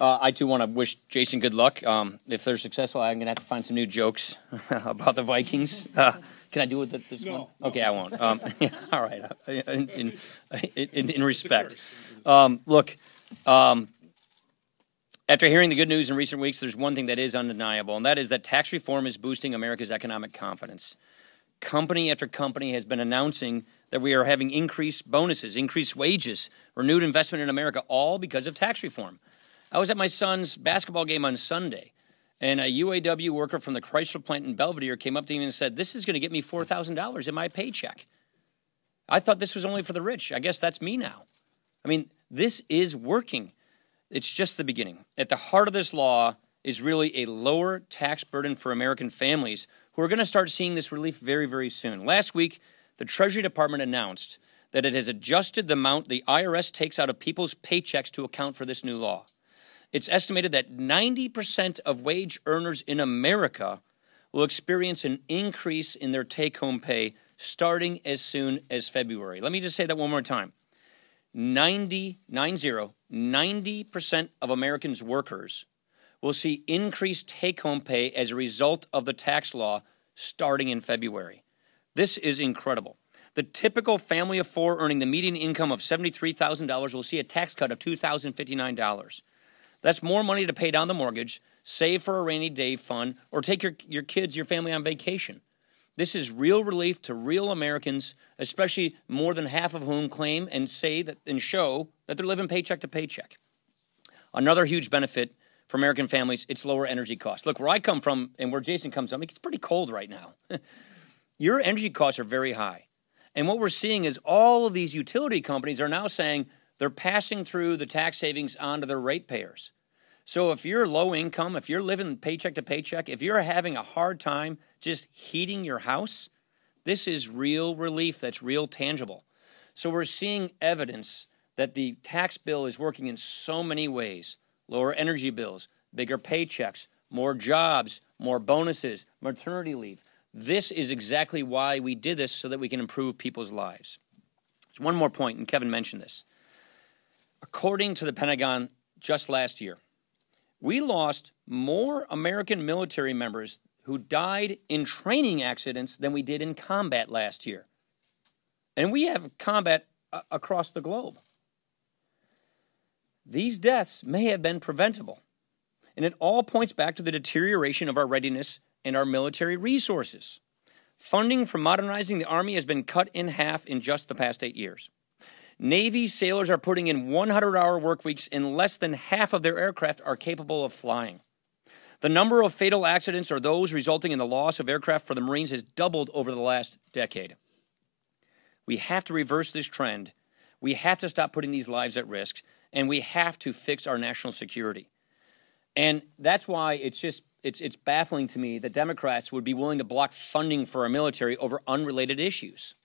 I, too, want to wish Jason good luck. If they're successful, I'm going to have to find some new jokes about the Vikings. Can I do it this one? Okay, I won't. Yeah, all right. In respect. Look, after hearing the good news in recent weeks, there's one thing that is undeniable, and that is that tax reform is boosting America's economic confidence. Company after company has been announcing that we are having increased bonuses, increased wages, renewed investment in America, all because of tax reform. I was at my son's basketball game on Sunday, and a UAW worker from the Chrysler plant in Belvedere came up to me and said, "This is going to get me $4,000 in my paycheck." I thought this was only for the rich. I guess that's me now. I mean, this is working. It's just the beginning. At the heart of this law is really a lower tax burden for American families who are going to start seeing this relief very, very soon. Last week, the Treasury Department announced that it has adjusted the amount the IRS takes out of people's paychecks to account for this new law. It's estimated that 90% of wage earners in America will experience an increase in their take-home pay starting as soon as February. Let me just say that one more time. 90% of Americans' workers will see increased take-home pay as a result of the tax law starting in February. This is incredible. The typical family of four earning the median income of $73,000 will see a tax cut of $2,059. That's more money to pay down the mortgage, save for a rainy day fund, or take your kids, your family on vacation. This is real relief to real Americans, especially more than half of whom claim and say that and show that they're living paycheck to paycheck. Another huge benefit for American families, it's lower energy costs. Look, where I come from and where Jason comes from, it's pretty cold right now. Your energy costs are very high. And what we're seeing is all of these utility companies are now saying they're passing through the tax savings onto their ratepayers. So if you're low income, if you're living paycheck to paycheck, if you're having a hard time just heating your house, this is real relief that's real tangible. So we're seeing evidence that the tax bill is working in so many ways. Lower energy bills, bigger paychecks, more jobs, more bonuses, maternity leave. This is exactly why we did this, so that we can improve people's lives. There's one more point, and Kevin mentioned this. According to the Pentagon, just last year, we lost more American military members who died in training accidents than we did in combat last year. And we have combat across the globe. These deaths may have been preventable. And it all points back to the deterioration of our readiness and our military resources. Funding for modernizing the Army has been cut in half in just the past 8 years. Navy sailors are putting in 100-hour work weeks, and less than half of their aircraft are capable of flying. The number of fatal accidents or those resulting in the loss of aircraft for the Marines has doubled over the last decade. We have to reverse this trend. We have to stop putting these lives at risk, and we have to fix our national security. And that's why it's baffling to me that Democrats would be willing to block funding for our military over unrelated issues.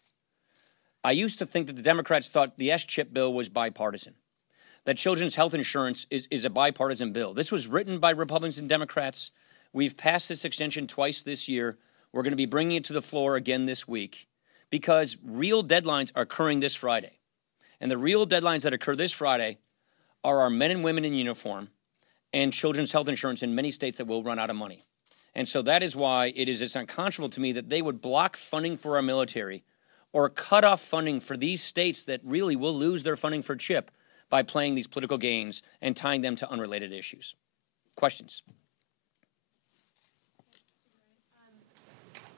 I used to think that the Democrats thought the S-chip bill was bipartisan, that children's health insurance is a bipartisan bill. This was written by Republicans and Democrats. We've passed this extension twice this year. We're going to be bringing it to the floor again this week because real deadlines are occurring this Friday. And the real deadlines that occur this Friday are our men and women in uniform and children's health insurance in many states that will run out of money. And so that is why it's unconscionable to me that they would block funding for our military or cut off funding for these states that really will lose their funding for CHIP by playing these political games and tying them to unrelated issues. Questions?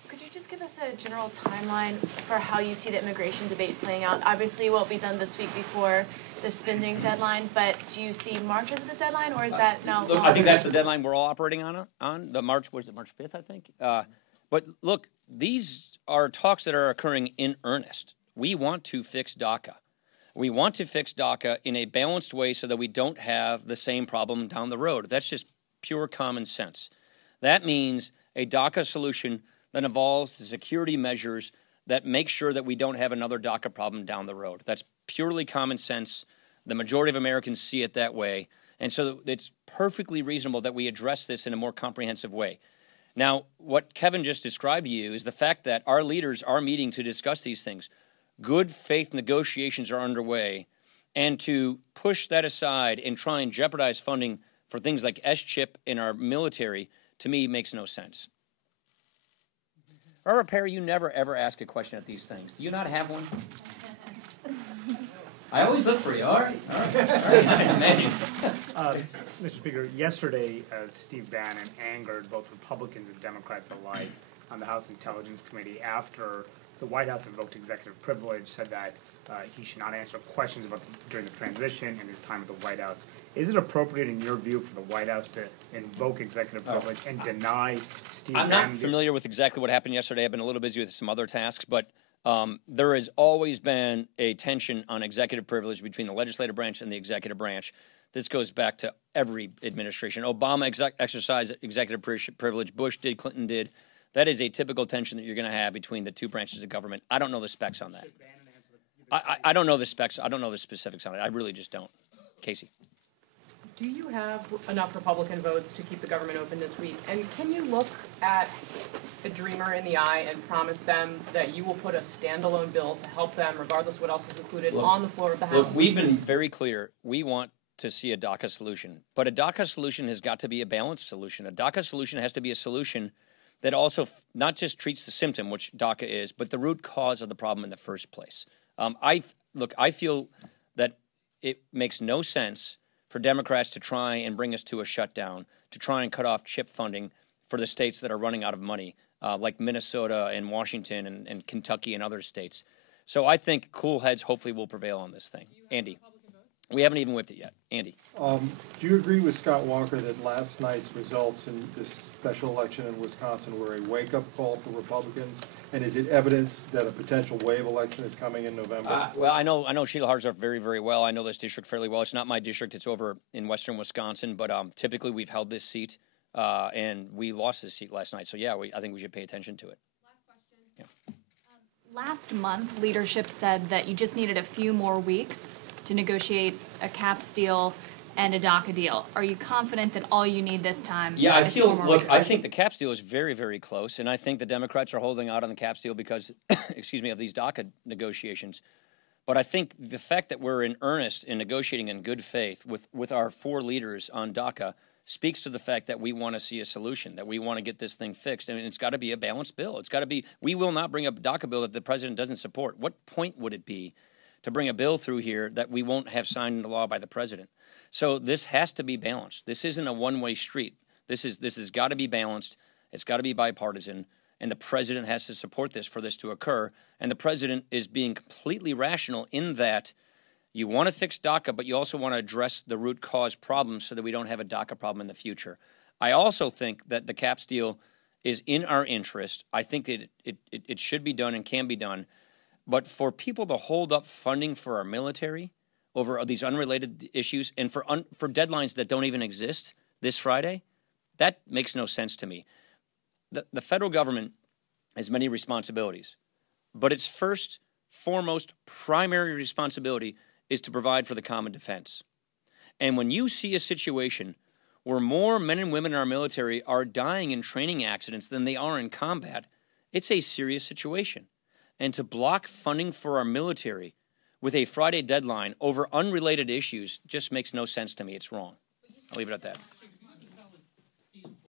Could you just give us a general timeline for how you see the immigration debate playing out? Obviously, it won't be done this week before the spending deadline, but do you see March as the deadline, or is that now longer? I think that's the deadline we're all operating on the March, was it March 5th, I think? But look, these are talks that are occurring in earnest. We want to fix DACA. We want to fix DACA in a balanced way so that we don't have the same problem down the road. That's just pure common sense. That means a DACA solution that involves the security measures that make sure that we don't have another DACA problem down the road. That's purely common sense. The majority of Americans see it that way. And so it's perfectly reasonable that we address this in a more comprehensive way. Now, what Kevin just described to you is the fact that our leaders are meeting to discuss these things. Good faith negotiations are underway, and to push that aside and try and jeopardize funding for things like S-chip in our military, to me, makes no sense. Robert Perry, you never, ever ask a question at these things. Do you not have one? I always look for you. All right. Imagine. Mr. Speaker, yesterday, Steve Bannon angered both Republicans and Democrats alike on the House Intelligence Committee after the White House invoked executive privilege, said that he should not answer questions during the transition and his time at the White House. Is it appropriate, in your view, for the White House to invoke executive privilege and deny Steve Bannon? I'm not familiar with exactly what happened yesterday. I've been a little busy with some other tasks, but there has always been a tension on executive privilege between the legislative branch and the executive branch. This goes back to every administration. Obama exercised executive privilege. Bush did. Clinton did. That is a typical tension that you're going to have between the two branches of government. I don't know the specs on that. I don't know the specs. I don't know the specifics on it. I really just don't. Casey. Do you have enough Republican votes to keep the government open this week? And can you look at a dreamer in the eye and promise them that you will put a standalone bill to help them, regardless of what else is included, on the floor of the House? Look, we've been very clear. We want to see a DACA solution. But a DACA solution has got to be a balanced solution. A DACA solution has to be a solution that also not just treats the symptom, which DACA is, but the root cause of the problem in the first place. I feel that it makes no sense for Democrats to try and bring us to a shutdown, to try and cut off CHIP funding for the states that are running out of money, like Minnesota and Washington and Kentucky and other states. So I think cool heads hopefully will prevail on this thing. Andy. We haven't even whipped it yet. Andy. Do you agree with Scott Walker that last night's results in this special election in Wisconsin were a wake-up call for Republicans? And is it evidence that a potential wave election is coming in November? Well, I know Sheila Harsdorf very, very well. I know this district fairly well. It's not my district. It's over in western Wisconsin. But typically we've held this seat, and we lost this seat last night. So, yeah, I think we should pay attention to it. Last question. Yeah. Last month, leadership said that you just needed a few more weeks to negotiate a caps deal and a DACA deal. Are you confident that all you need this time is 4 more weeks? I think the caps deal is very, very close, and I think the Democrats are holding out on the caps deal because, of these DACA negotiations. But I think the fact that we're in earnest in negotiating in good faith with our 4 leaders on DACA speaks to the fact that we want to see a solution, that we want to get this thing fixed. I mean, it's got to be a balanced bill. It's got to be, we will not bring up a DACA bill that the president doesn't support. What point would it be to bring a bill through here that we won't have signed into law by the president? So this has to be balanced. This isn't a one-way street. This has got to be balanced. It's got to be bipartisan, and the president has to support this for this to occur. And the president is being completely rational in that you want to fix DACA, but you also want to address the root cause problems so that we don't have a DACA problem in the future. I also think that the caps deal is in our interest. I think that it should be done and can be done. But for people to hold up funding for our military over these unrelated issues and for deadlines that don't even exist this Friday, that makes no sense to me. The federal government has many responsibilities, but its first, foremost, primary responsibility is to provide for the common defense. And when you see a situation where more men and women in our military are dying in training accidents than they are in combat, it's a serious situation. And to block funding for our military with a Friday deadline over unrelated issues just makes no sense to me. It's wrong. I'll leave it at that.